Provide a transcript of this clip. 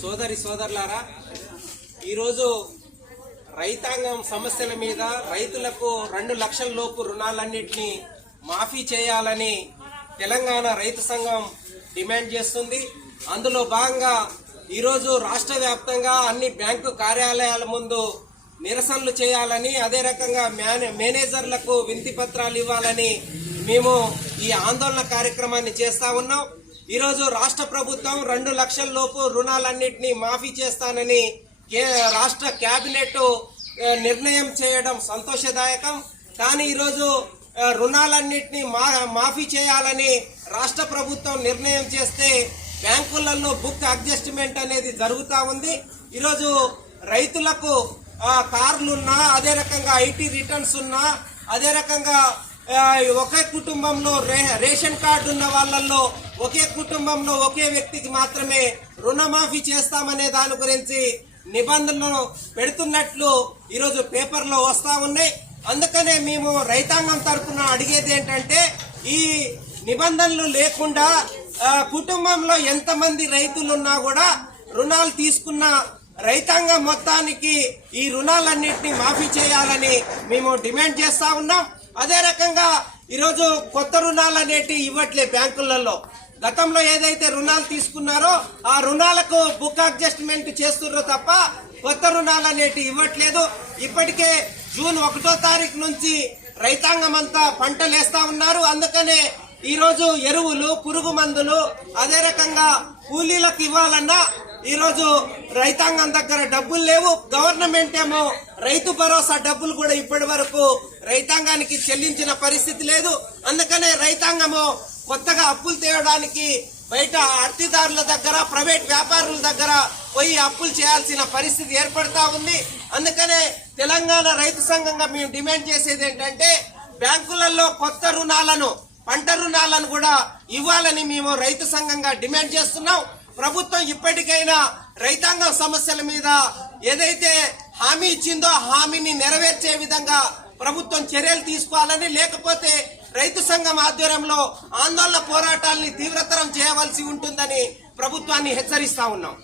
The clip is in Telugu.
సోదరి సోదరులారా, ఈరోజు రైతాంగం సమస్యల మీద రైతులకు 2 లక్షల లోపు రుణాలన్నింటినీ మాఫీ చేయాలని తెలంగాణ రైతు సంఘం డిమాండ్ చేస్తుంది. అందులో భాగంగా ఈరోజు రాష్ట్ర వ్యాప్తంగా అన్ని బ్యాంకు కార్యాలయాల ముందు నిరసనలు చేయాలని, అదే రకంగా మేనేజర్లకు వినతి పత్రాలు ఇవ్వాలని మేము ఈ ఆందోళన కార్యక్రమాన్ని చేస్తా ఉన్నాం. ఈరోజు రాష్ట్ర ప్రభుత్వం 2 లక్షల లోపు రుణాలన్నింటినీ మాఫీ చేస్తానని రాష్ట్ర కేబినెట్ నిర్ణయం చేయడం సంతోషదాయకం. కానీ ఈరోజు రుణాలన్నింటినీ మాఫీ చేయాలని రాష్ట్ర ప్రభుత్వం నిర్ణయం చేస్తే బ్యాంకులలో బుక్ అడ్జస్ట్మెంట్ అనేది జరుగుతూ ఉంది. ఈరోజు రైతులకు కార్లున్నా, అదే రకంగా ఐటీ రిటర్న్స్ ఉన్నా, అదే రకంగా ఒకే కుటుంబంలో రేషన్ కార్డు ఉన్న వాళ్ళల్లో ఒకే కుటుంబంలో ఒకే వ్యక్తికి మాత్రమే రుణమాఫీ చేస్తామనే దాని గురించి నిబంధనలు పెడుతున్నట్లు ఈరోజు పేపర్లో వస్తా ఉన్నాయి. అందుకనే మేము రైతాంగం తరఫున అడిగేది ఏంటంటే, ఈ నిబంధనలు లేకుండా కుటుంబంలో ఎంతమంది రైతులున్నా కూడా రుణాలు తీసుకున్న రైతాంగం మొత్తానికి ఈ రుణాలన్నింటినీ మాఫీ చేయాలని మేము డిమాండ్ చేస్తా ఉన్నాం. అదే రకంగా ఈరోజు కొత్త రుణాలు అనేటివి ఇవ్వట్లే బ్యాంకులలో. గతంలో ఏదైతే రుణాలు తీసుకున్నారో ఆ రుణాలకు బుక్ అడ్జస్ట్మెంట్ చేస్తున్నారు తప్ప కొత్త రుణాలు అనేటివి ఇవ్వట్లేదు. ఇప్పటికే జూన్ 1వ తారీఖు నుంచి రైతాంగం అంతా పంటలు వేస్తా ఉన్నారు. అందుకనే ఈరోజు ఎరువులు, పురుగు మందులు, అదే రకంగా కూలీలకు ఇవ్వాలన్నా ఈరోజు రైతాంగం దగ్గర డబ్బులు లేవు. గవర్నమెంట్ ఏమో రైతు భరోసా డబ్బులు కూడా ఇప్పటి వరకు రైతాంగానికి చెల్లించిన పరిస్థితి లేదు. అందుకనే రైతాంగము కొత్తగా అప్పులు తేయడానికి బయట అర్తిదారుల దగ్గర, ప్రైవేట్ వ్యాపారుల దగ్గర పోయి అప్పులు చేయాల్సిన పరిస్థితి ఏర్పడతా ఉంది. అందుకనే తెలంగాణ రైతు సంఘంగా మేము డిమాండ్ చేసేది ఏంటంటే, బ్యాంకులలో కొత్త రుణాలను, పంట రుణాలను కూడా ఇవ్వాలని మేము రైతు సంఘంగా డిమాండ్ చేస్తున్నాం. ప్రభుత్వం ఇప్పటికైనా రైతాంగం సమస్యల మీద ఏదైతే హామీ ఇచ్చిందో హామీని నెరవేర్చే విధంగా ప్రభుత్వం చర్యలు తీసుకోవాలని, లేకపోతే రైతు సంఘం ఆధ్వర్యంలో ఆందోళన పోరాటాలని తీవ్రతరం చేయవలసి ఉంటుందని ప్రభుత్వాన్ని హెచ్చరిస్తా ఉన్నాం.